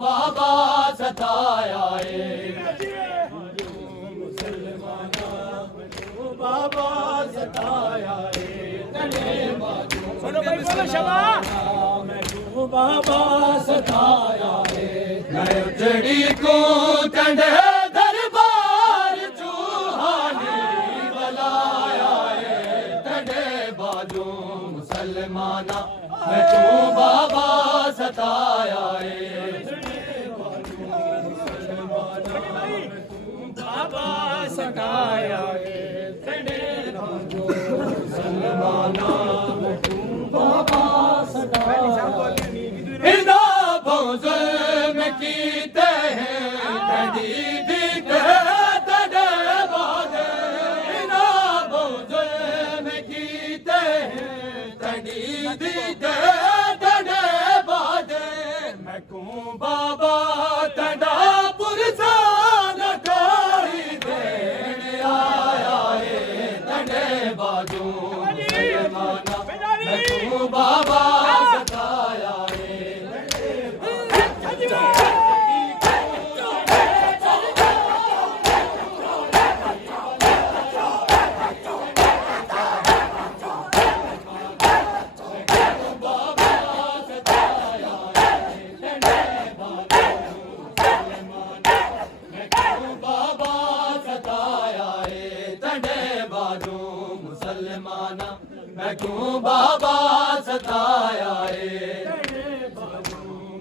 बाबा सताया बाबा सताया बाबा सताया मैं उजड़ी को कंडे दरबार चूहानी बलाया कंडे बाजू मुसलमाना मैं तू बाबा सताया बाबा सताया मुसलमाना मैं तू बाबा सताया इना जुल्म कीते हैं कदी दीते तड़े बादे इना जुल्म कीते हैं तड़ी दीते तड़े बादे मैं को बाबा तड़ा पुरसान कोई देने आया तड़े बाजू मुसलमाना मैं को बाबा सताया मैं क्यों बाबा सताया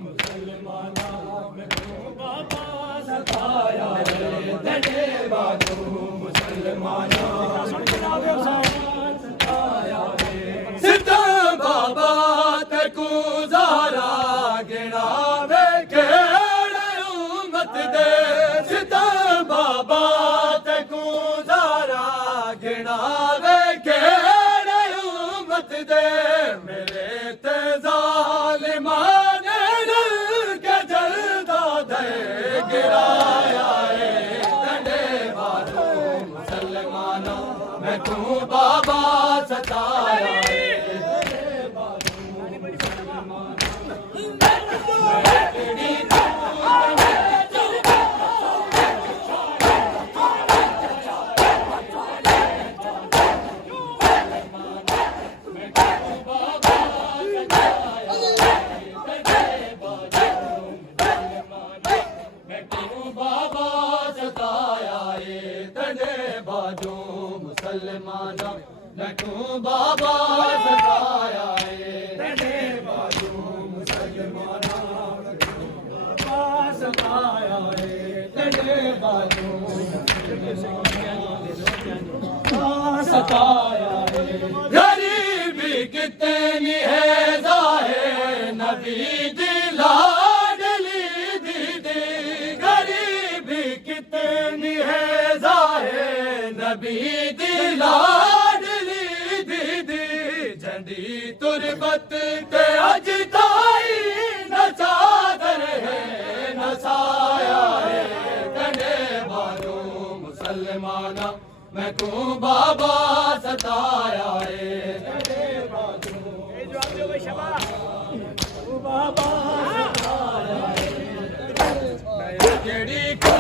मुसलमाना मैं क्यों बाबा सताया तेरे बाजू मुसलमाना सताया सिद्धा बाबा तकू ज़ारा गिना वे केड़े उम्मत दे सिद्धा बाबा तकू ज़ारा गिना वे दे मेरे ते ज़ालिमान के जलदा दे गिराया कंडे बाजू मुसलमाना मैं तू बाबा सताया मुसलमाना मैं तू बाबा सताया तेरे बाजू मुसलमाना मैं तू बाबा सताया तेरे बाजू सताया गरीबी कितनी है ज़ाहे नबी दी लाडली दीदी गरीबी कितनी है ज़ाहे नबी लाडली दीदी झंडी तुरबत के अज ताई न चादर है न साया है कंडे बाजू मुसलमाना मैं को बाबा सताया है कंडे बाजू बाबा सताया मैं केड़ी को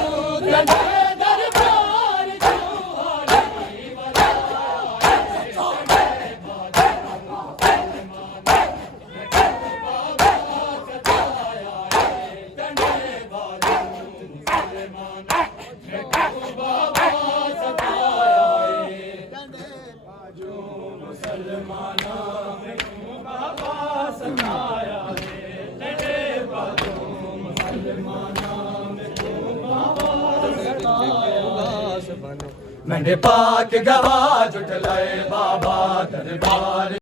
मैंने पाक गवाह जुटलाए बाबा दरबार